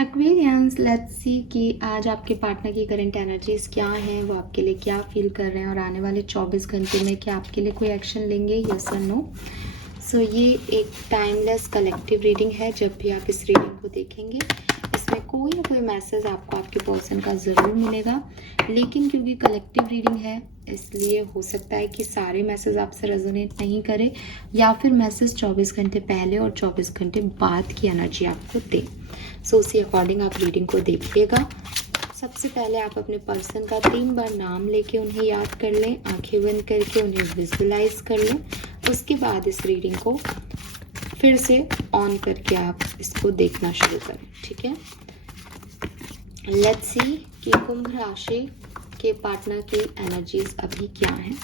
Aquarians, let's see कि आज आपके पार्टनर की करंट एनर्जीज क्या हैं, वो आपके लिए क्या फील कर रहे हैं और आने वाले 24 घंटे में क्या आपके लिए कोई एक्शन लेंगे, यस और नो। सो ये एक टाइमलेस कलेक्टिव रीडिंग है। जब भी आप इस रीडिंग को देखेंगे इसमें कोई ना कोई मैसेज आपको आपके पर्सन का ज़रूर मिलेगा, लेकिन क्योंकि कलेक्टिव रीडिंग है इसलिए हो सकता है कि सारे मैसेज आपसे रेजोनेट नहीं करे या फिर मैसेज 24 घंटे पहले और 24 घंटे बाद की एनर्जी आपको दे। सो उसी अकॉर्डिंग आप रीडिंग को देखिएगा। सबसे पहले आप अपने पर्सन का 3 बार नाम लेके उन्हें याद कर लें, आंखें बंद करके उन्हें विजुलाइज कर लें। उसके बाद इस रीडिंग को फिर से ऑन करके आप इसको देखना शुरू करें, ठीक है। लेट्स सी कि कुंभ राशि के पार्टनर की एनर्जीज अभी क्या हैं।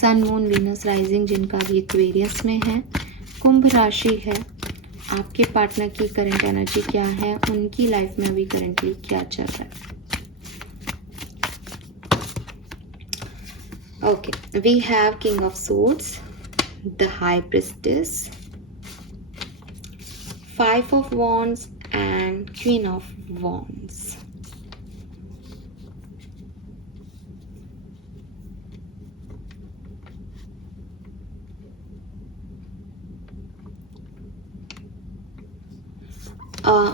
सन, मून, वीनस, राइजिंग जिनका भी एक्वेरियस में है, कुंभ राशि है, आपके पार्टनर की करंट एनर्जी क्या है, उनकी लाइफ में अभी करंटली क्या चल रहा है। Okay, we have king of swords, the high priestess, 5 of wands and queen of wands.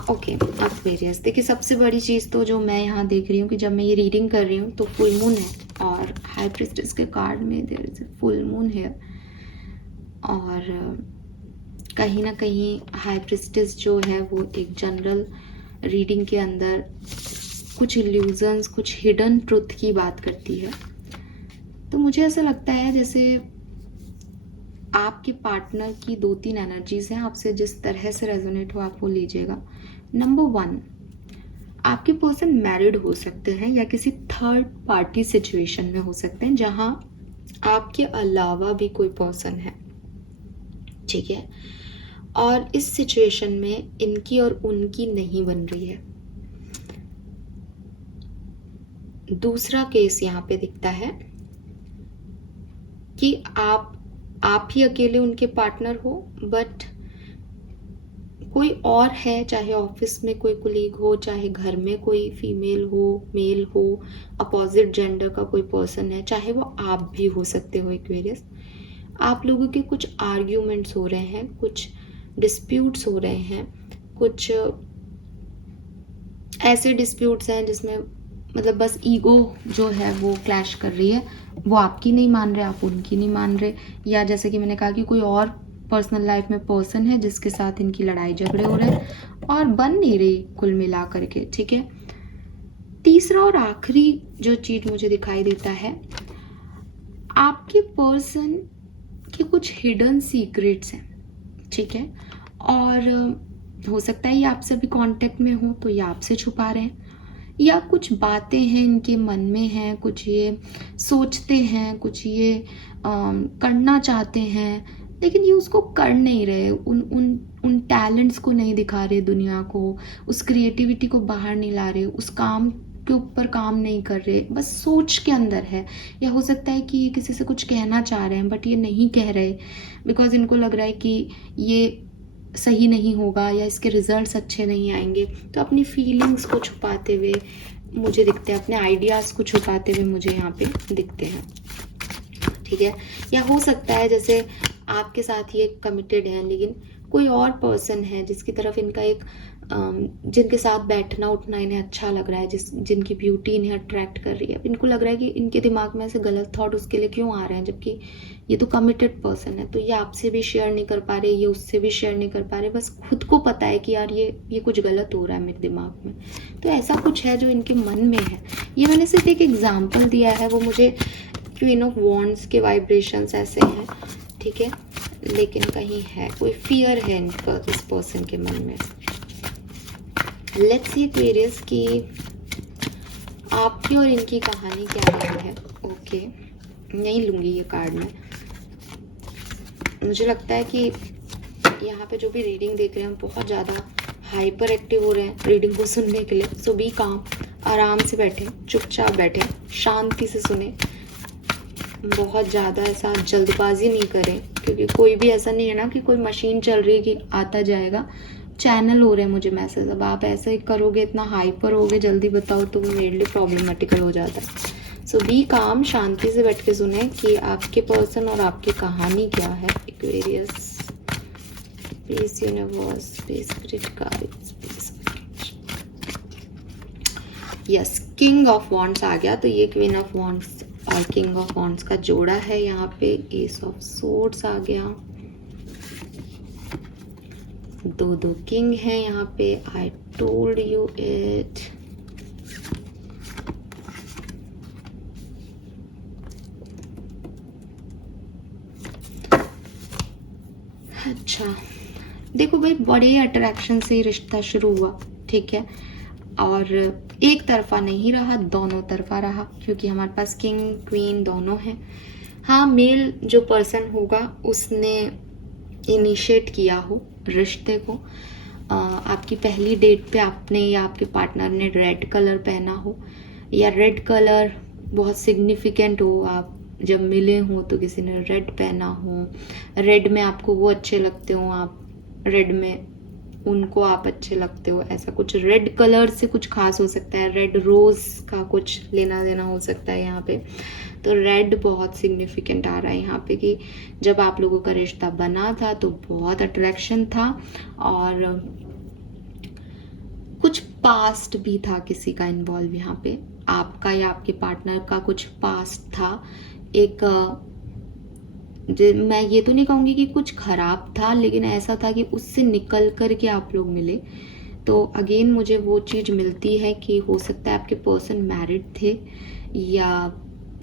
Okay Aquarius, देखिए सबसे बड़ी चीज़ तो जो मैं यहाँ देख रही हूँ कि जब मैं ये रीडिंग कर रही हूँ तो फुल मून है और हाई प्रिस्टेस के कार्ड में there is a full moon है और कहीं ना कहीं हाई प्रिस्टेस जो है वो एक जनरल रीडिंग के अंदर कुछ इल्यूजन्स, कुछ हिडन ट्रुथ की बात करती है। तो मुझे ऐसा लगता है जैसे आपके पार्टनर की 2-3 एनर्जीज हैं, आपसे जिस तरह से रेजोनेट हो आप वो लीजिएगा। नंबर 1, आपके पर्सन मैरिड हो सकते हैं या किसी थर्ड पार्टी सिचुएशन में हो सकते हैं जहां आपके अलावा भी कोई पर्सन है, ठीक है। और इस सिचुएशन में इनकी और उनकी नहीं बन रही है। दूसरा केस यहाँ पे दिखता है कि आप ही अकेले उनके पार्टनर हो, बट कोई और है, चाहे ऑफिस में कोई कुलीग हो, चाहे घर में कोई फीमेल हो, मेल हो, अपोजिट जेंडर का कोई पर्सन है, चाहे वो आप भी हो सकते हो एक्वेरियस। आप लोगों के कुछ आर्ग्यूमेंट्स हो रहे हैं, कुछ डिस्प्यूट्स हो रहे हैं, कुछ ऐसे डिस्प्यूट्स हैं जिसमें मतलब बस ईगो जो है वो क्लैश कर रही है, वो आपकी नहीं मान रहे, आप उनकी नहीं मान रहे, या जैसे कि मैंने कहा कि कोई और पर्सनल लाइफ में पर्सन है जिसके साथ इनकी लड़ाई झगड़े हो रहे हैं और बन नहीं रही कुल मिला करके, ठीक है। तीसरा और आखिरी जो चीज मुझे दिखाई देता है, आपके पर्सन के कुछ हिडन सीक्रेट्स हैं, ठीक है। और हो सकता है ये आपसे भी कांटेक्ट में हो तो ये आपसे छुपा रहे हैं, या कुछ बातें हैं इनके मन में हैं, कुछ ये सोचते हैं, कुछ ये करना चाहते हैं, लेकिन ये उसको कर नहीं रहे, उन टैलेंट्स को नहीं दिखा रहे दुनिया को, उस क्रिएटिविटी को बाहर नहीं ला रहे, उस काम के ऊपर काम नहीं कर रहे, बस सोच के अंदर है। या हो सकता है कि ये किसी से कुछ कहना चाह रहे हैं बट ये नहीं कह रहे बिकॉज इनको लग रहा है कि ये सही नहीं होगा या इसके रिजल्ट्स अच्छे नहीं आएंगे, तो अपनी फीलिंग्स को छुपाते हुए मुझे दिखते हैं, अपने आइडियाज़ को छुपाते हुए मुझे यहाँ पे दिखते हैं, ठीक है। या हो सकता है जैसे आपके साथ ये कमिटेड हैं लेकिन कोई और पर्सन है जिसकी तरफ इनका एक जिनके साथ बैठना उठना इन्हें अच्छा लग रहा है, जिनकी ब्यूटी इन्हें अट्रैक्ट कर रही है। इनको लग रहा है कि इनके दिमाग में ऐसे गलत थॉट उसके लिए क्यों आ रहे हैं, जबकि ये तो कमिटेड पर्सन है। तो ये आपसे भी शेयर नहीं कर पा रहे, ये उससे भी शेयर नहीं कर पा रहे, बस खुद को पता है कि यार ये कुछ गलत हो रहा है मेरे दिमाग में। तो ऐसा कुछ है जो इनके मन में है। ये मैंने सिर्फ एक एग्जाम्पल दिया है, वो मुझे क्वीन ऑफ वॉन्ड्स के वाइब्रेशंस ऐसे हैं, ठीक है, लेकिन कहीं है कोई फियर है इनका इस पर्सन के मन में। लेट्स सी एक्वेरियस कि आपकी और इनकी कहानी क्या रही है। ओके, नहीं लूँगी ये कार्ड में। मुझे लगता है कि यहाँ पे जो भी रीडिंग देख रहे हैं बहुत ज़्यादा हाइपर एक्टिव हो रहे हैं रीडिंग को सुनने के लिए। सो बी काम, आराम से बैठे, चुपचाप बैठे, शांति से सुने, बहुत ज़्यादा ऐसा जल्दबाजी नहीं करें, क्योंकि कोई भी ऐसा नहीं है ना कि कोई मशीन चल रही है कि आता जाएगा। चैनल हो रहे हैं मुझे मैसेज। अब आप ऐसे करोगे, इतना हाइपर होगे, जल्दी बताओ, तो वो मेरे लिए प्रॉब्लमेटिकल हो जाता है। सो बी काम, शांति से बैठ के सुने कि आपके पर्सन और आपकी कहानी क्या है। Aquarius, please universe, please spirit guides, please. Yes, king of wands आ गया, तो ये क्वीन ऑफ वॉन्ड्स और किंग ऑफ वॉन्ड्स का जोड़ा है यहाँ पे। एस ऑफ सोर्ड्स आ गया, दो किंग है यहाँ पे। आई टोल्ड यू इट। अच्छा, देखो भाई, बड़े अट्रैक्शन से ही रिश्ता शुरू हुआ, ठीक है, और एक तरफा नहीं रहा, दोनों तरफा रहा, क्योंकि हमारे पास किंग क्वीन दोनों हैं। हाँ, मेल जो पर्सन होगा उसने इनिशिएट किया हो रिश्ते को। आपकी पहली डेट पे आपने या आपके पार्टनर ने रेड कलर पहना हो, या रेड कलर बहुत सिग्निफिकेंट हो, आप जब मिले हो तो किसी ने रेड पहना हो, रेड में आपको वो अच्छे लगते हो, आप रेड में उनको आप अच्छे लगते हो, ऐसा कुछ रेड कलर से कुछ खास हो सकता है, रेड रोज का कुछ लेना देना हो सकता है यहाँ पे। तो रेड बहुत सिग्निफिकेंट आ रहा है यहाँ पे कि जब आप लोगों का रिश्ता बना था तो बहुत अट्रैक्शन था, और कुछ पास्ट भी था किसी का इन्वॉल्व यहाँ पे, आपका या आपके पार्टनर का कुछ पास्ट था। एक मैं ये तो नहीं कहूँगी कि कुछ खराब था, लेकिन ऐसा था कि उससे निकल कर के आप लोग मिले। तो अगेन मुझे वो चीज़ मिलती है कि हो सकता है आपके पर्सन मैरिड थे, या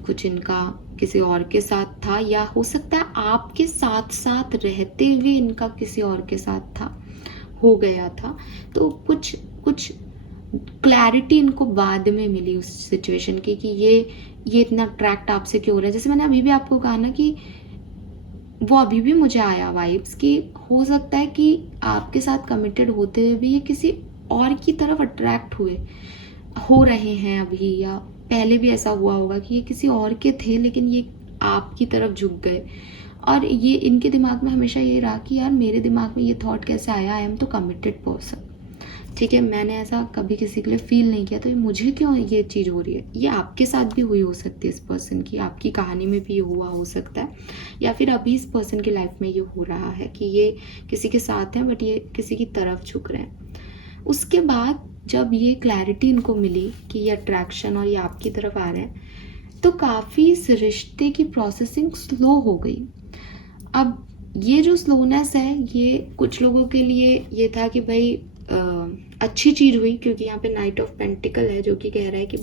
कुछ इनका किसी और के साथ था, या हो सकता है आपके साथ साथ रहते हुए इनका किसी और के साथ था, हो गया था। तो कुछ क्लैरिटी इनको बाद में मिली उस सिचुएशन की कि ये इतना अट्रैक्ट आपसे क्यों हो रहा है। जैसे मैंने अभी भी आपको कहा ना कि वो अभी भी मुझे आया वाइब्स कि हो सकता है कि आपके साथ कमिटेड होते हुए भी ये किसी और की तरफ अट्रैक्ट हो रहे हैं अभी, या पहले भी ऐसा हुआ होगा कि ये किसी और के थे लेकिन ये आपकी तरफ झुक गए। और ये इनके दिमाग में हमेशा ये रहा कि यार मेरे दिमाग में ये थॉट कैसे आया, आई एम तो कमिटेड पर्सन, ठीक है, मैंने ऐसा कभी किसी के लिए फील नहीं किया, तो मुझे क्यों ये चीज़ हो रही है। ये आपके साथ भी हुई हो सकती है, इस पर्सन की, आपकी कहानी में भी ये हुआ हो सकता है, या फिर अभी इस पर्सन की लाइफ में ये हो रहा है कि ये किसी के साथ हैं बट ये किसी की तरफ झुक रहे हैं। उसके बाद जब ये क्लैरिटी इनको मिली कि ये अट्रैक्शन और ये आपकी तरफ आ रहे हैं, तो काफ़ी इस रिश्ते की प्रोसेसिंग स्लो हो गई। अब ये जो स्लोनेस है, ये कुछ लोगों के लिए ये था कि भाई अच्छी चीज़ हुई, क्योंकि यहाँ पे नाइट ऑफ पेंटिकल है जो कि कह रहा है कि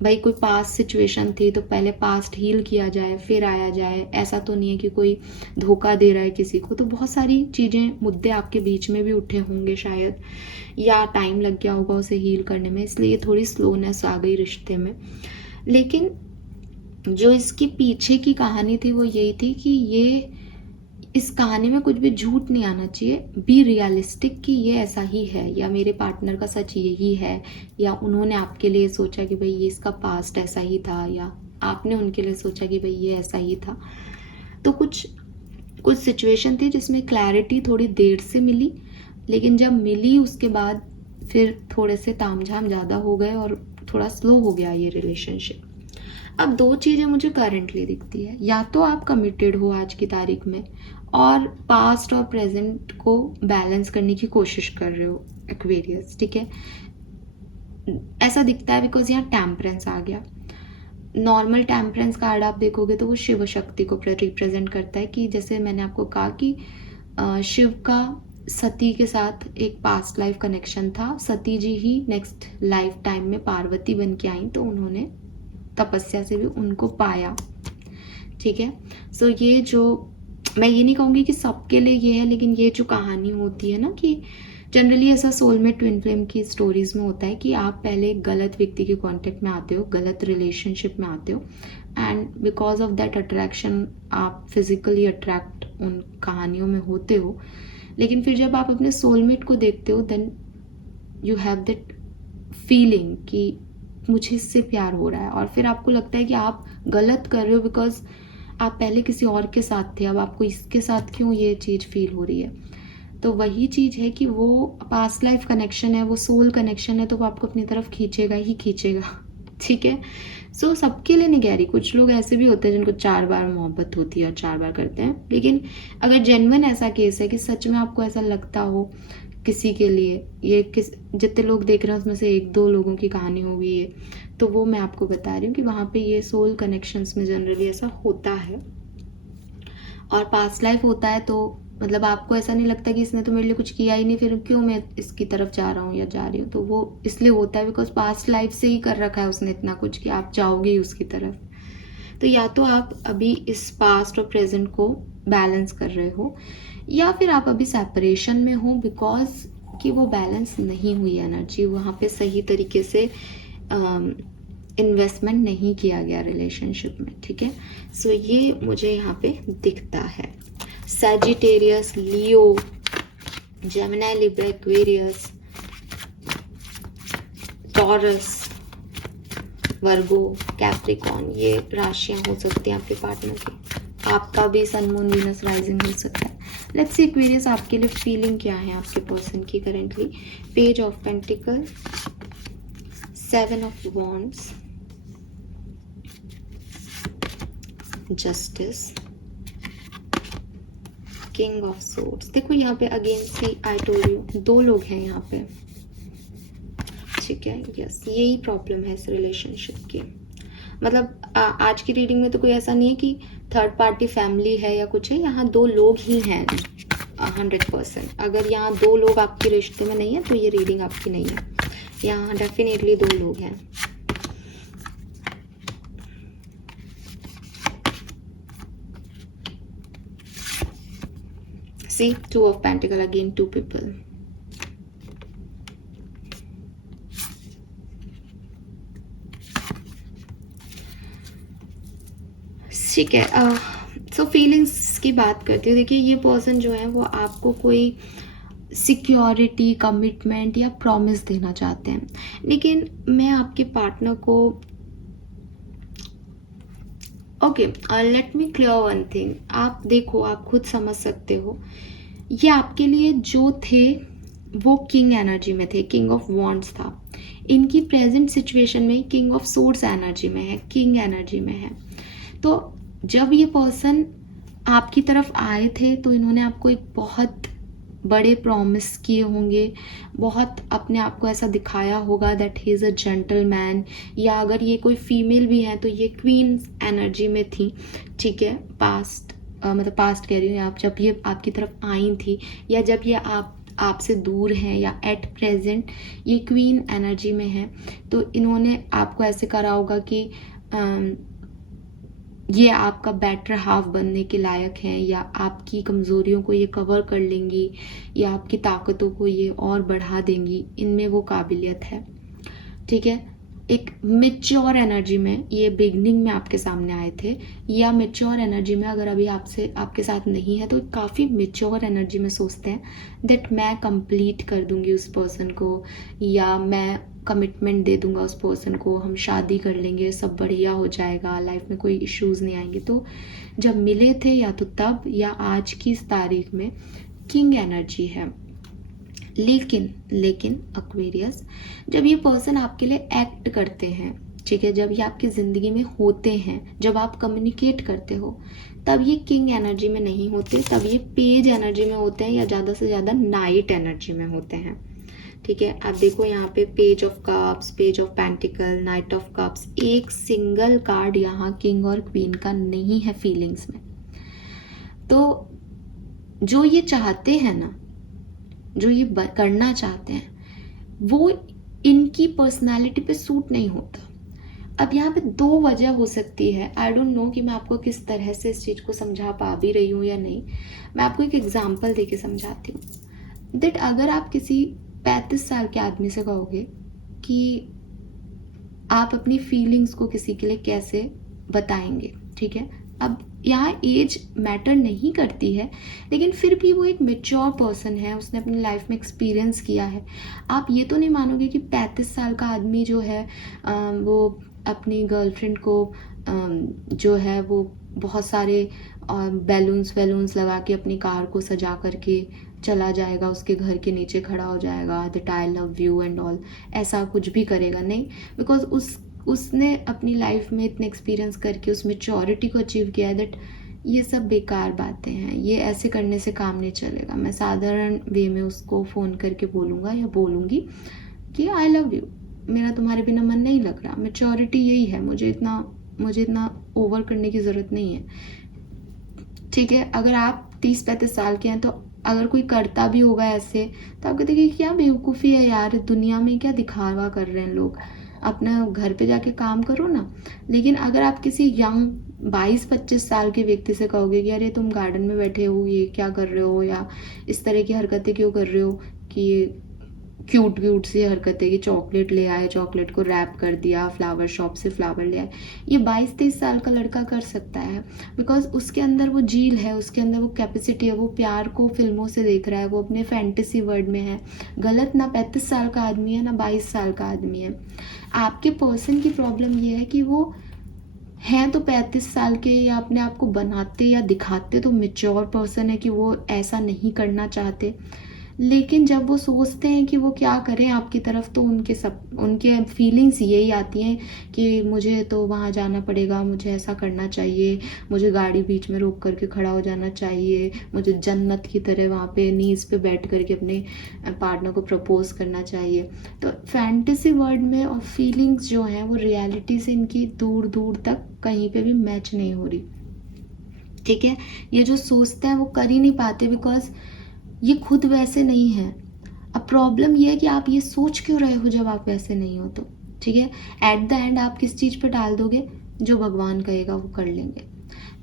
भाई कोई पास्ट सिचुएशन थी तो पहले पास्ट हील किया जाए फिर आया जाए। ऐसा तो नहीं है कि कोई धोखा दे रहा है किसी को। तो बहुत सारी चीज़ें, मुद्दे आपके बीच में भी उठे होंगे शायद, या टाइम लग गया होगा उसे हील करने में, इसलिए थोड़ी स्लोनेस आ गई रिश्ते में। लेकिन जो इसकी पीछे की कहानी थी वो यही थी कि इस कहानी में कुछ भी झूठ नहीं आना चाहिए। बी रियलिस्टिक कि ये ऐसा ही है, या मेरे पार्टनर का सच यही है, या उन्होंने आपके लिए सोचा कि भाई ये इसका पास्ट ऐसा ही था, या आपने उनके लिए सोचा कि भाई ये ऐसा ही था। तो कुछ सिचुएशन थी जिसमें क्लैरिटी थोड़ी देर से मिली, लेकिन जब मिली उसके बाद फिर थोड़े से तामझाम ज़्यादा हो गए और थोड़ा स्लो हो गया ये रिलेशनशिप। अब दो चीज़ें मुझे करंटली दिखती है, या तो आप कमिटेड हो आज की तारीख में और पास्ट और प्रेजेंट को बैलेंस करने की कोशिश कर रहे हो एक्वेरियस, ठीक है, ऐसा दिखता है बिकॉज यहाँ टेम्परेंस आ गया। नॉर्मल टेम्परेंस कार्ड आप देखोगे तो वो शिव शक्ति को रिप्रेजेंट करता है, कि जैसे मैंने आपको कहा कि शिव का सती के साथ एक पास्ट लाइफ कनेक्शन था। सती जी ही नेक्स्ट लाइफ टाइम में पार्वती बन के आई, तो उन्होंने तपस्या से भी उनको पाया, ठीक है। सो ये जो, मैं ये नहीं कहूँगी कि सबके लिए ये है, लेकिन ये जो कहानी होती है ना कि जनरली ऐसा सोलमेट ट्विन फ्लेम की स्टोरीज में होता है कि आप पहले एक गलत व्यक्ति के कांटेक्ट में आते हो, गलत रिलेशनशिप में आते हो, and because of that attraction आप फिजिकली अट्रैक्ट उन कहानियों में होते हो। लेकिन फिर जब आप अपने सोलमेट को देखते हो, then you have that feeling कि मुझे इससे प्यार हो रहा है, और फिर आपको लगता है कि आप गलत कर रहे हो बिकॉज आप पहले किसी और के साथ थे, अब आपको इसके साथ क्यों ये चीज़ फील हो रही है। तो वही चीज़ है कि वो पास्ट लाइफ कनेक्शन है, वो सोल कनेक्शन है, तो वो आपको अपनी तरफ खींचेगा ही खींचेगा। ठीक है, सो सबके लिए नहीं कह रही, कुछ लोग ऐसे भी होते हैं जिनको 4 बार मोहब्बत होती है और 4 बार करते हैं, लेकिन अगर जेन्युइन ऐसा केस है कि सच में आपको ऐसा लगता हो किसी के लिए, ये किस जितने लोग देख रहे हैं उसमें से 1-2 लोगों की कहानी होगी ये, तो वो मैं आपको बता रही हूँ कि वहाँ पे ये सोल कनेक्शंस में जनरली ऐसा होता है। और पास्ट लाइफ होता है तो मतलब आपको ऐसा नहीं लगता कि इसने तो मेरे लिए कुछ किया ही नहीं, फिर क्यों मैं इसकी तरफ जा रहा हूँ या जा रही हूँ, तो वो इसलिए होता है बिकॉज पास्ट लाइफ से ही कर रखा है उसने इतना कुछ कि आप जाओगे ही उसकी तरफ। तो या तो आप अभी इस पास्ट और प्रेजेंट को बैलेंस कर रहे हो, या फिर आप अभी सेपरेशन में हो बिकॉज कि वो बैलेंस नहीं हुई एनर्जी, वहाँ पे सही तरीके से इन्वेस्टमेंट नहीं किया गया रिलेशनशिप में। ठीक है, सो ये मुझे यहाँ पे दिखता है। सैजिटेरियस, लियो, जेमिनी, लिब्रा, एक्वेरियस, टॉरस, वर्गो, कैप्रिकॉन, ये राशियां हो सकती हैं आपके पार्टनर की। आपका भी सन, मून, वीनस, राइजिंग हो सकता है। लेट्स सी एक्वेरियस आपके लिए फीलिंग क्या है आपके पर्सन की currently. Page of pentacle, 7 of wands, justice, king of swords. देखो यहाँ पे again see I told you 2 लोग हैं यहाँ पे। ठीक है, यस, यही प्रॉब्लम है इस रिलेशनशिप की। मतलब आज की रीडिंग में तो कोई ऐसा नहीं है कि थर्ड पार्टी फैमिली है या कुछ है, यहाँ 2 लोग ही हैं 100%। अगर यहाँ 2 लोग आपके रिश्ते में नहीं है तो ये रीडिंग आपकी नहीं है, यहाँ डेफिनेटली 2 लोग हैं। See, 2 of Pentacle, again 2 people. ठीक है, सो फीलिंग्स की बात करती हूँ। देखिए ये पर्सन जो है वो आपको कोई सिक्योरिटी, कमिटमेंट या प्रॉमिस देना चाहते हैं, लेकिन मैं आपके पार्टनर को okay, let me clear one thing. आप देखो, आप खुद समझ सकते हो, ये आपके लिए जो थे वो किंग एनर्जी में थे, किंग ऑफ वॉन्ड्स था। इनकी प्रेजेंट सिचुएशन में किंग ऑफ सोर्ड्स एनर्जी में है, किंग एनर्जी में है। तो जब ये पर्सन आपकी तरफ आए थे तो इन्होंने आपको एक बहुत बड़े प्रॉमिस किए होंगे, बहुत अपने आप को ऐसा दिखाया होगा that he is a gentleman, या अगर ये कोई फीमेल भी है तो ये क्वीन एनर्जी में थी। ठीक है, पास्ट मतलब पास्ट कह रही हूँ, आप जब ये आपकी तरफ आई थी या जब ये आपसे दूर हैं या एट प्रेजेंट ये क्वीन एनर्जी में है, तो इन्होंने आपको ऐसे करा होगा कि ये आपका बेटर हाफ बनने के लायक हैं, या आपकी कमज़ोरियों को ये कवर कर लेंगी, या आपकी ताकतों को ये और बढ़ा देंगी, इनमें वो काबिलियत है। ठीक है, एक मेच्योर एनर्जी में ये बिगनिंग में आपके सामने आए थे, या मेच्योर एनर्जी में अगर अभी आपके साथ नहीं है तो काफ़ी मेच्योर एनर्जी में सोचते हैं दैट मैं कंप्लीट कर दूंगी उस पर्सन को, या मैं कमिटमेंट दे दूंगा उस पर्सन को, हम शादी कर लेंगे, सब बढ़िया हो जाएगा, लाइफ में कोई इश्यूज नहीं आएंगे। तो जब मिले थे या तो तब या आज की इस तारीख में किंग एनर्जी है। लेकिन एक्वेरियस, जब ये पर्सन आपके लिए एक्ट करते हैं, ठीक है, जब ये आपकी ज़िंदगी में होते हैं, जब आप कम्युनिकेट करते हो, तब ये किंग एनर्जी में नहीं होते, तब ये पेज एनर्जी में होते हैं, या ज़्यादा से ज़्यादा नाइट एनर्जी में होते हैं। ठीक है, आप देखो यहाँ पे page of cups, page of pentacle, night of cups, एक सिंगल कार्ड यहाँ किंग और क्वीन का नहीं है फीलिंग्स में। तो जो ये चाहते हैं ना, जो ये करना चाहते हैं, वो इनकी पर्सनालिटी पे सूट नहीं होता। अब यहाँ पे 2 वजह हो सकती है, आई डोंट नो कि मैं आपको किस तरह से इस चीज़ को समझा पा भी रही हूँ या नहीं। मैं आपको एक एग्जांपल देके समझाती हूँ दैट अगर आप किसी 35 साल के आदमी से कहोगे कि आप अपनी फीलिंग्स को किसी के लिए कैसे बताएंगे, ठीक है, अब यहाँ एज मैटर नहीं करती है, लेकिन फिर भी वो एक मेच्योर पर्सन है, उसने अपनी लाइफ में एक्सपीरियंस किया है। आप ये तो नहीं मानोगे कि 35 साल का आदमी जो है वो अपनी गर्लफ्रेंड को जो है वो बहुत सारे बैलून्स लगा के अपनी कार को सजा करके चला जाएगा, उसके घर के नीचे खड़ा हो जाएगा, that I love you and all, ऐसा कुछ भी करेगा नहीं। बिकॉज उसने अपनी लाइफ में इतने एक्सपीरियंस करके उस मेच्योरिटी को अचीव किया है दैट ये सब बेकार बातें हैं, ये ऐसे करने से काम नहीं चलेगा। मैं साधारण वे में उसको फ़ोन करके बोलूँगा या बोलूँगी कि आई लव यू, मेरा तुम्हारे बिना मन नहीं लग रहा। मेच्योरिटी यही है, मुझे इतना ओवर करने की ज़रूरत नहीं है, ठीक है। अगर आप 30-35 साल के हैं तो अगर कोई करता भी होगा ऐसे तो आप कहते कि क्या बेवकूफ़ी है यार, दुनिया में क्या दिखावा कर रहे हैं लोग, अपना घर पे जाके काम करो ना। लेकिन अगर आप किसी यंग 22-25 साल के व्यक्ति से कहोगे कि अरे तुम गार्डन में बैठे हो, ये क्या कर रहे हो, या इस तरह की हरकतें क्यों कर रहे हो, कि ये क्यूट सी हरकतें कि चॉकलेट ले आए, चॉकलेट को रैप कर दिया, फ्लावर शॉप से फ्लावर ले आए, ये 22-23 साल का लड़का कर सकता है। बिकॉज उसके अंदर वो झील है, उसके अंदर वो कैपेसिटी है, वो प्यार को फिल्मों से देख रहा है, वो अपने फैंटेसी वर्ल्ड में है। गलत ना 35 साल का आदमी है ना 22 साल का आदमी है। आपके पर्सन की प्रॉब्लम ये है कि वो हैं तो 35 साल के, या अपने आप को बनाते या दिखाते तो मेच्योर पर्सन है कि वो ऐसा नहीं करना चाहते, लेकिन जब वो सोचते हैं कि वो क्या करें आपकी तरफ तो उनके फीलिंग्स यही आती हैं कि मुझे तो वहाँ जाना पड़ेगा, मुझे ऐसा करना चाहिए, मुझे गाड़ी बीच में रोक करके खड़ा हो जाना चाहिए, मुझे जन्नत की तरह वहाँ पे नीज़ पे बैठ करके अपने पार्टनर को प्रपोज करना चाहिए। तो फैंटेसी वर्ल्ड में और फीलिंग्स जो हैं वो रियलिटी से इनकी दूर दूर तक कहीं पे भी मैच नहीं हो रही, ठीक है। ये जो सोचते हैं वो कर ही नहीं पाते बिकॉज ये खुद वैसे नहीं है। अब प्रॉब्लम ये है कि आप ये सोच क्यों रहे हो जब आप वैसे नहीं हो, तो ठीक है। एट द एंड आप किस चीज़ पे डाल दोगे, जो भगवान कहेगा वो कर लेंगे।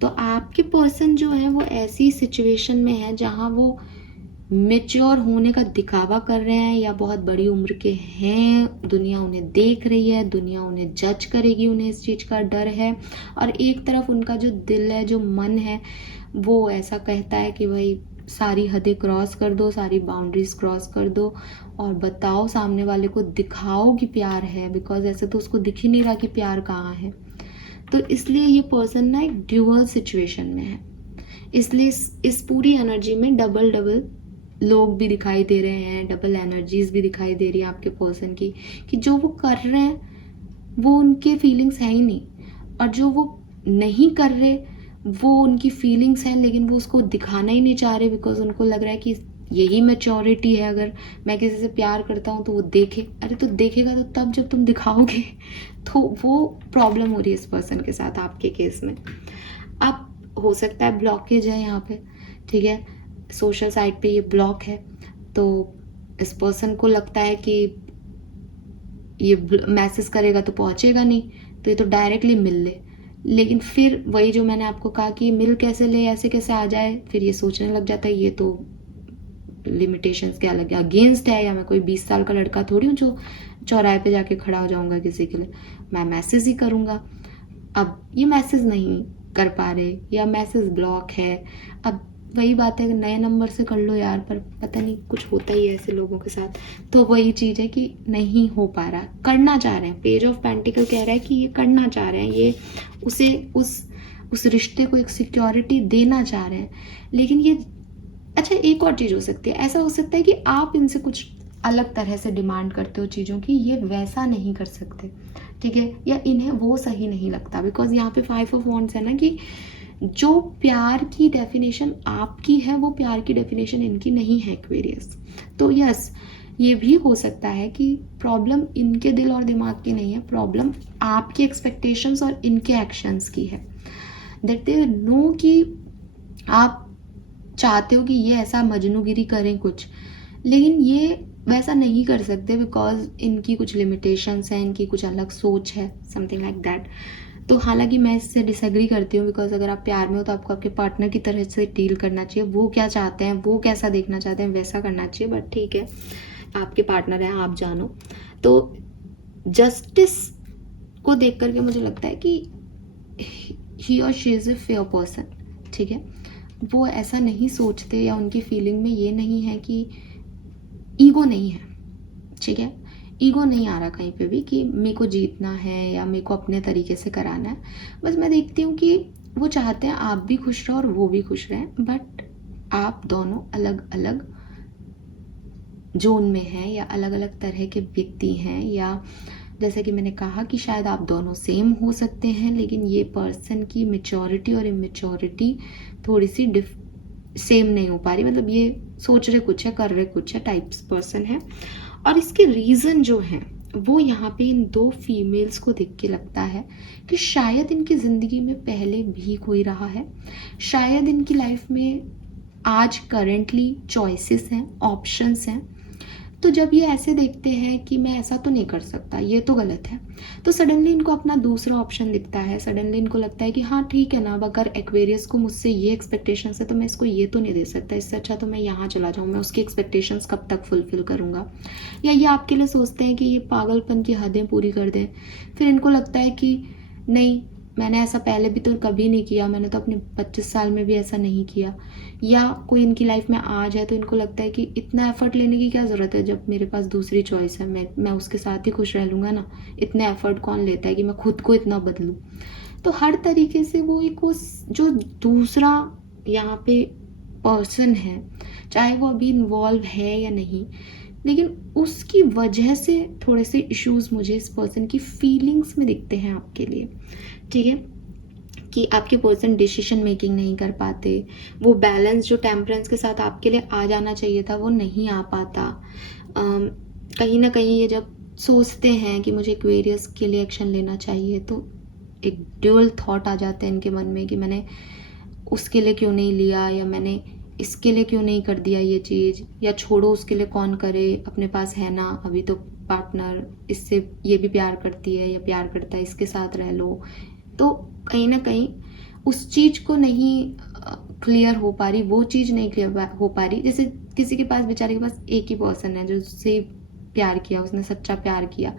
तो आपके पर्सन जो है वो ऐसी सिचुएशन में है जहाँ वो मेच्योर होने का दिखावा कर रहे हैं, या बहुत बड़ी उम्र के हैं, दुनिया उन्हें देख रही है, दुनिया उन्हें जज करेगी, उन्हें इस चीज़ का डर है। और एक तरफ उनका जो दिल है, जो मन है, वो ऐसा कहता है कि भाई सारी हदें क्रॉस कर दो, सारी बाउंड्रीज क्रॉस कर दो और बताओ, सामने वाले को दिखाओ कि प्यार है, बिकॉज ऐसे तो उसको दिख ही नहीं रहा कि प्यार कहाँ है। तो इसलिए ये पर्सन ना एक ड्यूअल सिचुएशन में है। इसलिए इस पूरी एनर्जी में डबल लोग भी दिखाई दे रहे हैं, डबल एनर्जीज भी दिखाई दे रही है आपके पर्सन की, कि जो वो कर रहे हैं वो उनके फीलिंग्स है ही नहीं, और जो वो नहीं कर रहे वो उनकी फीलिंग्स हैं, लेकिन वो उसको दिखाना ही नहीं चाह रहे बिकॉज उनको लग रहा है कि यही मैच्योरिटी है। अगर मैं किसी से प्यार करता हूँ तो वो देखे, अरे तो देखेगा तो तब जब तुम दिखाओगे। तो वो प्रॉब्लम हो रही है इस पर्सन के साथ आपके केस में। अब हो सकता है ब्लॉकेज है यहाँ पे, ठीक है, सोशल साइट पे ये ब्लॉक है, तो इस पर्सन को लगता है कि ये मैसेज करेगा तो पहुँचेगा नहीं, तो ये तो डायरेक्टली मिल ले। लेकिन फिर वही जो मैंने आपको कहा कि मिल कैसे ले, ऐसे कैसे आ जाए, फिर ये सोचने लग जाता है ये तो लिमिटेशंस क्या लगे अगेंस्ट है, या मैं कोई 20 साल का लड़का थोड़ी हूँ जो चौराहे पे जाके खड़ा हो जाऊंगा किसी के लिए, मैं मैसेज ही करूँगा। अब ये मैसेज नहीं कर पा रहे या मैसेज ब्लॉक है। अब वही बात है, नए नंबर से कर लो यार, पर पता नहीं कुछ होता ही है ऐसे लोगों के साथ। तो वही चीज़ है कि नहीं हो पा रहा, करना चाह रहे हैं। पेज ऑफ पेंटिकल कह रहा है कि ये करना चाह रहे हैं, ये उसे उस रिश्ते को एक सिक्योरिटी देना चाह रहे हैं, लेकिन ये अच्छा एक और चीज़ हो सकती है, ऐसा हो सकता है कि आप इनसे कुछ अलग तरह से डिमांड करते हो चीज़ों की, ये वैसा नहीं कर सकते, ठीक है, या इन्हें वो सही नहीं लगता। बिकॉज यहाँ पे 5 ऑफ वॉन्ड्स है ना, कि जो प्यार की डेफिनेशन आपकी है वो प्यार की डेफिनेशन इनकी नहीं है एक्वेरियस। तो यस, ये भी हो सकता है कि प्रॉब्लम इनके दिल और दिमाग की नहीं है, प्रॉब्लम आपकी एक्सपेक्टेशंस और इनके एक्शंस की है। दैट दे नो कि आप चाहते हो कि ये ऐसा मजनूगिरी करें कुछ, लेकिन ये वैसा नहीं कर सकते बिकॉज इनकी कुछ लिमिटेशंस हैं, इनकी कुछ अलग सोच है, समथिंग लाइक दैट। तो हालांकि मैं इससे डिसएग्री करती हूँ, बिकॉज अगर आप प्यार में हो तो आपको आपके पार्टनर की तरह से डील करना चाहिए, वो क्या चाहते हैं, वो कैसा देखना चाहते हैं वैसा करना चाहिए। बट ठीक है, आपके पार्टनर हैं, आप जानो। तो जस्टिस को देख करके मुझे लगता है कि ही और she is a fair person, ठीक है, वो ऐसा नहीं सोचते, या उनकी फीलिंग में ये नहीं है कि ईगो नहीं है, ठीक है, ईगो नहीं आ रहा कहीं पे भी कि मेरे को जीतना है या मेरे को अपने तरीके से कराना है। बस मैं देखती हूँ कि वो चाहते हैं आप भी खुश रहो और वो भी खुश रहें, बट आप दोनों अलग अलग जोन में हैं या अलग अलग तरह के व्यक्ति हैं, या जैसा कि मैंने कहा कि शायद आप दोनों सेम हो सकते हैं, लेकिन ये पर्सन की मैच्योरिटी और इमेच्योरिटी थोड़ी सी सेम नहीं हो पा रही। मतलब ये सोच रहे कुछ है, कर रहे कुछ है टाइप्स पर्सन है। और इसके रीज़न जो हैं वो यहाँ पे इन दो फीमेल्स को देख के लगता है कि शायद इनकी ज़िंदगी में पहले भी कोई रहा है, शायद इनकी लाइफ में आज करेंटली चॉइसेस हैं, ऑप्शंस हैं। तो जब ये ऐसे देखते हैं कि मैं ऐसा तो नहीं कर सकता, ये तो गलत है, तो सडनली इनको अपना दूसरा ऑप्शन दिखता है। सडनली इनको लगता है कि हाँ ठीक है ना, अब अगर एक्वेरियस को मुझसे ये एक्सपेक्टेशंस है तो मैं इसको ये तो नहीं दे सकता, इससे अच्छा तो मैं यहाँ चला जाऊँ, मैं उसकी एक्सपेक्टेशंस कब तक फुलफिल करूँगा। या ये आपके लिए सोचते हैं कि ये पागलपन की हदें पूरी कर दें। फिर इनको लगता है कि नहीं, मैंने ऐसा पहले भी तो कभी नहीं किया, मैंने तो अपने 25 साल में भी ऐसा नहीं किया। या कोई इनकी लाइफ में आ जाए तो इनको लगता है कि इतना एफर्ट लेने की क्या ज़रूरत है, जब मेरे पास दूसरी चॉइस है, मैं उसके साथ ही खुश रह लूँगा ना, इतने एफर्ट कौन लेता है कि मैं खुद को इतना बदलूँ। तो हर तरीके से वो एक वो जो दूसरा यहाँ पे पर्सन है, चाहे वो अभी इन्वॉल्व है या नहीं, लेकिन उसकी वजह से थोड़े से इश्यूज मुझे इस पर्सन की फीलिंग्स में दिखते हैं आपके लिए। ठीक है, कि आपके पर्सन डिसीजन मेकिंग नहीं कर पाते, वो बैलेंस जो टेम्परेंस के साथ आपके लिए आ जाना चाहिए था वो नहीं आ पाता। कहीं ना कहीं ये जब सोचते हैं कि मुझे एक्वेरियस के लिए एक्शन लेना चाहिए तो एक ड्यूअल थॉट आ जाते हैं इनके मन में कि मैंने उसके लिए क्यों नहीं लिया, या मैंने इसके लिए क्यों नहीं कर दिया ये चीज़, या छोड़ो उसके लिए कौन करे, अपने पास है ना अभी तो पार्टनर, इससे ये भी प्यार करती है या प्यार करता है, इसके साथ रह लो। तो कहीं ना कहीं उस चीज़ को नहीं क्लियर हो पा रही, वो चीज़ नहीं क्लियर हो पा रही। जैसे किसी के पास, बेचारे के पास एक ही पर्सन है जो उससे प्यार किया, उसने सच्चा प्यार किया,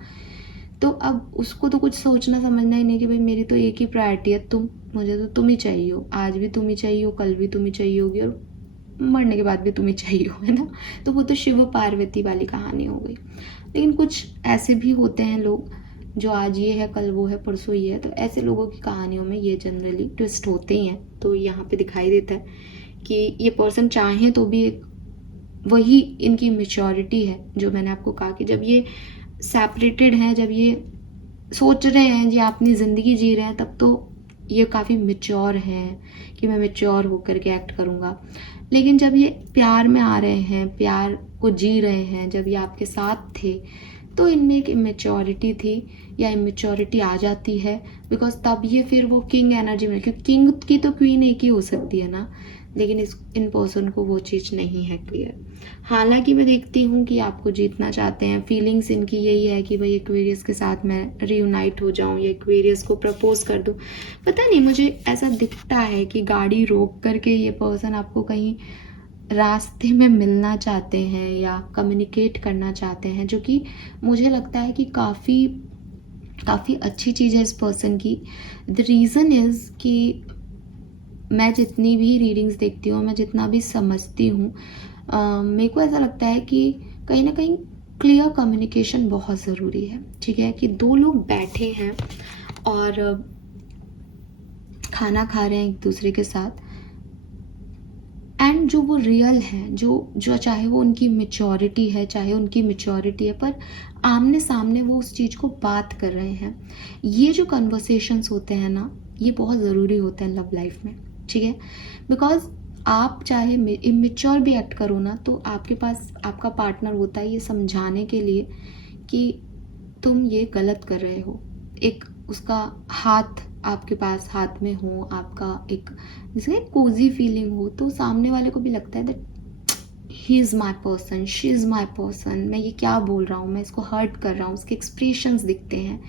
तो अब उसको तो कुछ सोचना समझना ही नहीं कि भाई मेरी तो एक ही प्रायोरिटी है, तुम, मुझे तो तुम ही चाहिए हो, आज भी तुम ही चाहिए हो, कल भी तुम ही चाहिए होगी, और मरने के बाद भी तुम ही चाहिए हो, है ना। तो वो तो शिव पार्वती वाली कहानी हो गई। लेकिन कुछ ऐसे भी होते हैं लोग जो आज ये है, कल वो है, परसों ये है, तो ऐसे लोगों की कहानियों में ये जनरली ट्विस्ट होते ही हैं। तो यहाँ पे दिखाई देता है कि ये पर्सन चाहे तो भी एक वही इनकी मेच्योरिटी है, जो मैंने आपको कहा कि जब ये सेपरेटेड हैं, जब ये सोच रहे हैं जी अपनी ज़िंदगी जी रहे हैं, तब तो ये काफ़ी मेच्योर हैं कि मैं मेच्योर होकर के एक्ट करूँगा। लेकिन जब ये प्यार में आ रहे हैं, प्यार को जी रहे हैं, जब ये आपके साथ थे, तो इनमें एक इमेच्योरिटी थी या इमेच्योरिटी आ जाती है, बिकॉज तब ये फिर वो किंग एनर्जी में, क्योंकि किंग की तो क्वीन एक ही हो सकती है ना, लेकिन इन पर्सन को वो चीज़ नहीं है क्लियर। हालांकि मैं देखती हूँ कि आपको जीतना चाहते हैं, फीलिंग्स इनकी यही है कि भाई एक्वेरियस के साथ मैं रीयूनाइट हो जाऊँ या एक्वेरियस को प्रपोज कर दूँ। पता नहीं, मुझे ऐसा दिखता है कि गाड़ी रोक करके ये पर्सन आपको कहीं रास्ते में मिलना चाहते हैं या कम्युनिकेट करना चाहते हैं, जो कि मुझे लगता है कि काफ़ी अच्छी चीज़ है इस पर्सन की। द रीज़न इज़ कि मैं जितनी भी रीडिंग्स देखती हूँ, मैं जितना भी समझती हूँ, मेरे को ऐसा लगता है कि कहीं ना कहीं क्लियर कम्युनिकेशन बहुत ज़रूरी है। ठीक है, कि दो लोग बैठे हैं और खाना खा रहे हैं एक दूसरे के साथ, एंड जो वो रियल है, जो चाहे वो उनकी मेच्योरिटी है, चाहे उनकी मेच्योरिटी है, पर आमने सामने वो उस चीज़ को बात कर रहे हैं। ये जो कन्वर्सेशंस होते हैं ना, ये बहुत ज़रूरी होते हैं लव लाइफ में। ठीक है, बिकॉज आप चाहे इमेच्योर भी एक्ट करो ना, तो आपके पास आपका पार्टनर होता है ये समझाने के लिए कि तुम ये गलत कर रहे हो। एक उसका हाथ आपके पास हाथ में हो, आपका एक जैसे कोजी फीलिंग हो, तो सामने वाले को भी लगता है that he is my person, she is my person, मैं ये क्या बोल रहा हूँ, मैं इसको हर्ट कर रहा हूँ, उसके एक्सप्रेशंस दिखते हैं।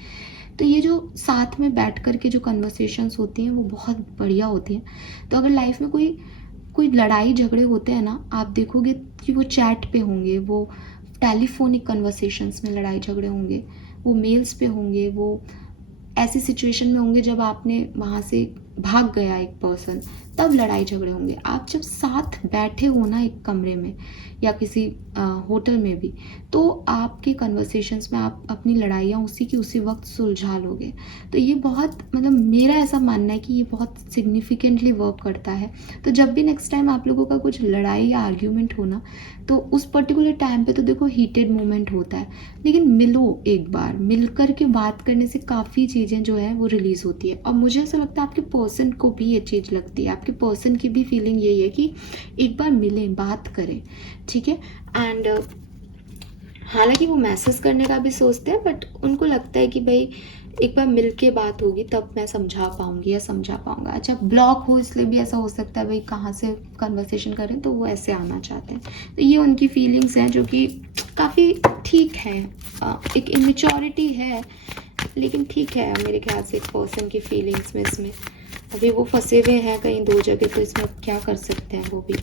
तो ये जो साथ में बैठ कर के जो कन्वर्सेशंस होती हैं वो बहुत बढ़िया होती हैं। तो अगर लाइफ में कोई लड़ाई झगड़े होते हैं ना, आप देखोगे कि वो चैट पे होंगे, वो टेलीफोनिक कन्वर्सेशंस में लड़ाई झगड़े होंगे, वो मेल्स पे होंगे, वो ऐसी सिचुएशन में होंगे जब आपने वहाँ से भाग गया एक पर्सन, तब लड़ाई झगड़े होंगे। आप जब साथ बैठे हो ना एक कमरे में या किसी होटल में भी, तो आपके कन्वर्सेशंस में आप अपनी लड़ाइयाँ उसी की उसी वक्त सुलझा लोगे। तो ये बहुत मतलब मेरा ऐसा मानना है कि ये बहुत सिग्निफिकेंटली वर्क करता है। तो जब भी नेक्स्ट टाइम आप लोगों का कुछ लड़ाई या आर्ग्यूमेंट हो ना, तो उस पर्टिकुलर टाइम पे तो देखो हीटेड मोमेंट होता है, लेकिन मिलो एक बार, मिलकर के बात करने से काफ़ी चीज़ें जो है वो रिलीज़ होती है। और मुझे ऐसा लगता है आपके पर्सन को भी ये चीज़ लगती है, आपके पर्सन की भी फीलिंग यही है कि एक बार मिलें, बात करें, ठीक है। एंड हालांकि वो मैसेज करने का भी सोचते हैं, बट उनको लगता है कि भाई एक बार मिल के बात होगी तब मैं समझा पाऊंगी या समझा पाऊंगा। अच्छा, ब्लॉक हो इसलिए भी ऐसा हो सकता है, भाई कहाँ से कन्वर्सेशन करें, तो वो ऐसे आना चाहते हैं। तो ये उनकी फीलिंग्स हैं जो कि काफ़ी ठीक है। एक इमेच्योरिटी है, लेकिन ठीक है मेरे ख्याल से एक पर्सन की फीलिंग्स में। इसमें अभी वो फंसे हुए हैं कहीं दो जगह, तो इसमें क्या कर सकते हैं वो भी।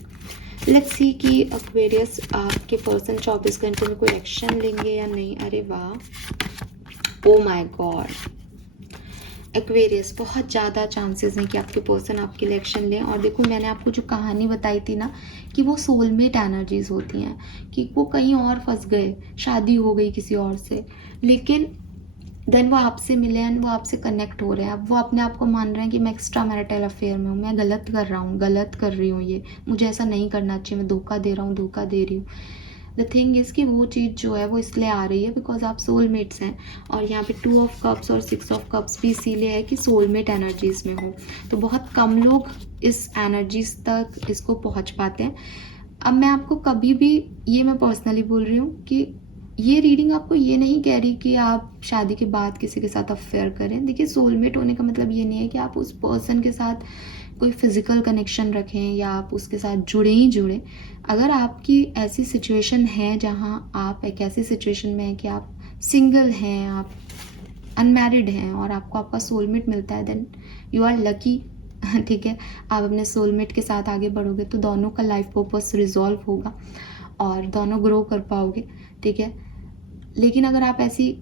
लेट्स सी कि एक्वेरियस आपके पर्सन 24 घंटे में कोई एक्शन लेंगे या नहीं। अरे वाह, ओ माय गॉड, एक्वेरियस बहुत ज़्यादा चांसेस हैं कि आपके पर्सन आपके लिए एक्शन लें। और देखो, मैंने आपको जो कहानी बताई थी ना कि वो सोलमेट एनर्जीज होती हैं, कि वो कहीं और फंस गए, शादी हो गई किसी और से, लेकिन देन वो आपसे मिले एंड वो आपसे कनेक्ट हो रहे हैं। अब वो अपने आप को मान रहे हैं कि मैं एक्स्ट्रा मैरिटल अफेयर में हूँ, मैं गलत कर रहा हूँ, गलत कर रही हूँ, ये मुझे ऐसा नहीं करना चाहिए, मैं धोखा दे रहा हूँ, धोखा दे रही हूँ। द थिंग इज़ कि वो चीज़ जो है वो इसलिए आ रही है बिकॉज आप सोलमेट्स हैं। और यहाँ पे 2 ऑफ कप्स और 6 ऑफ कप्स भी इसीलिए है कि सोलमेट एनर्जीज में हो। तो बहुत कम लोग इस एनर्जीज तक इसको पहुँच पाते हैं। अब मैं आपको कभी भी, ये मैं पर्सनली बोल रही हूँ कि ये रीडिंग आपको ये नहीं कह रही कि आप शादी के बाद किसी के साथ अफेयर करें। देखिए, सोलमेट होने का मतलब ये नहीं है कि आप उस पर्सन के साथ कोई फिजिकल कनेक्शन रखें या आप उसके साथ जुड़े ही जुड़े। अगर आपकी ऐसी सिचुएशन है जहाँ आप एक ऐसी सिचुएशन में हैं कि आप सिंगल हैं, आप अनमैरिड हैं और आपको आपका सोलमेट मिलता है, देन यू आर लकी। ठीक है, आप अपने सोलमेट के साथ आगे बढ़ोगे तो दोनों का लाइफ पर्पस रिजॉल्व होगा और दोनों ग्रो कर पाओगे, ठीक है। लेकिन अगर आप ऐसी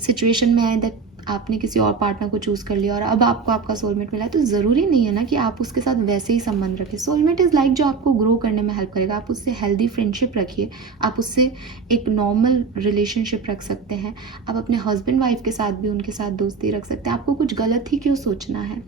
सिचुएशन में आए दैट आपने किसी और पार्टनर को चूज़ कर लिया और अब आपको आपका सोलमेट मिला है, तो ज़रूरी नहीं है ना कि आप उसके साथ वैसे ही संबंध रखें। सोलमेट इज़ लाइक जो आपको ग्रो करने में हेल्प करेगा। आप उससे हेल्दी फ्रेंडशिप रखिए, आप उससे एक नॉर्मल रिलेशनशिप रख सकते हैं। आप अपने हस्बैंड वाइफ के साथ भी उनके साथ दोस्ती रख सकते हैं। आपको कुछ गलत ही क्यों सोचना है।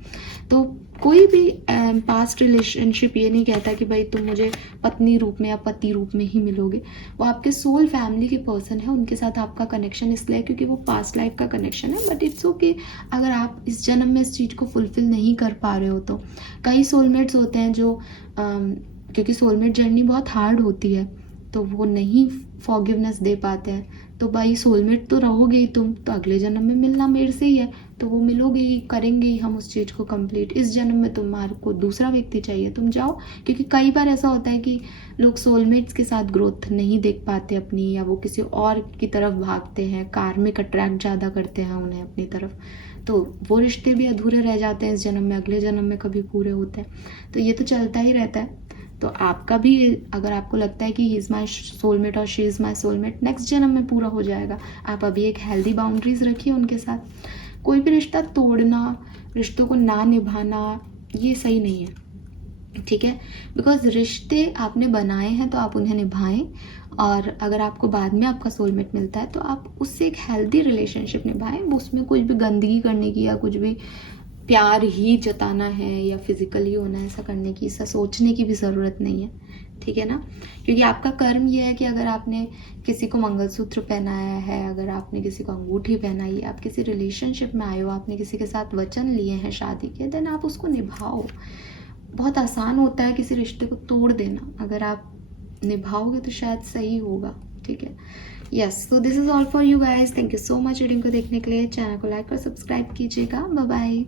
तो कोई भी पास्ट रिलेशनशिप ये नहीं कहता कि भाई तुम मुझे पत्नी रूप में या पति रूप में ही मिलोगे। वो आपके सोल फैमिली के पर्सन है, उनके साथ आपका कनेक्शन इसलिए क्योंकि वो पास्ट लाइफ का कनेक्शन है। बट इट्स ओके अगर आप इस जन्म में इस चीज़ को फुलफिल नहीं कर पा रहे हो तो। कई सोलमेट्स होते हैं जो क्योंकि सोलमेट जर्नी बहुत हार्ड होती है तो वो नहीं फॉरगिवनेस दे पाते हैं। तो भाई सोलमेट तो रहोगे ही तुम, तो अगले जन्म में मिलना मेरे से ही है, तो वो मिलोगे ही, करेंगे ही हम उस चीज़ को कंप्लीट। इस जन्म में तुम्हारे को दूसरा व्यक्ति चाहिए, तुम जाओ। क्योंकि कई बार ऐसा होता है कि लोग सोलमेट्स के साथ ग्रोथ नहीं देख पाते अपनी, या वो किसी और की तरफ भागते हैं, कार्मिक अट्रैक्ट ज़्यादा करते हैं उन्हें अपनी तरफ, तो वो रिश्ते भी अधूरे रह जाते हैं इस जन्म में, अगले जन्म में कभी पूरे होते हैं। तो ये तो चलता ही रहता है। तो आपका भी अगर आपको लगता है कि ही इज़ माई सोलमेट और she is my soulmate, next जन्म में पूरा हो जाएगा। आप अभी एक हेल्दी बाउंड्रीज रखिए उनके साथ। कोई भी रिश्ता तोड़ना, रिश्तों को ना निभाना, ये सही नहीं है, ठीक है। बिकॉज रिश्ते आपने बनाए हैं तो आप उन्हें निभाएं। और अगर आपको बाद में आपका सोलमेट मिलता है तो आप उससे एक हेल्दी रिलेशनशिप निभाएं। उसमें कुछ भी गंदगी करने की या कुछ भी प्यार ही जताना है या फिजिकली होना है, ऐसा करने की, ऐसा सोचने की भी ज़रूरत नहीं है, ठीक है ना। क्योंकि आपका कर्म ये है कि अगर आपने किसी को मंगलसूत्र पहनाया है, अगर आपने किसी को अंगूठी पहनाई है, आप किसी रिलेशनशिप में आए हो, आपने किसी के साथ वचन लिए हैं शादी के, देन आप उसको निभाओ। बहुत आसान होता है किसी रिश्ते को तोड़ देना, अगर आप निभाओगे तो शायद सही होगा, ठीक है। यस, तो this is all for you guys. Thank you so much reading को देखने के लिए। चैनल को लाइक और सब्सक्राइब कीजिएगा। Bye bye.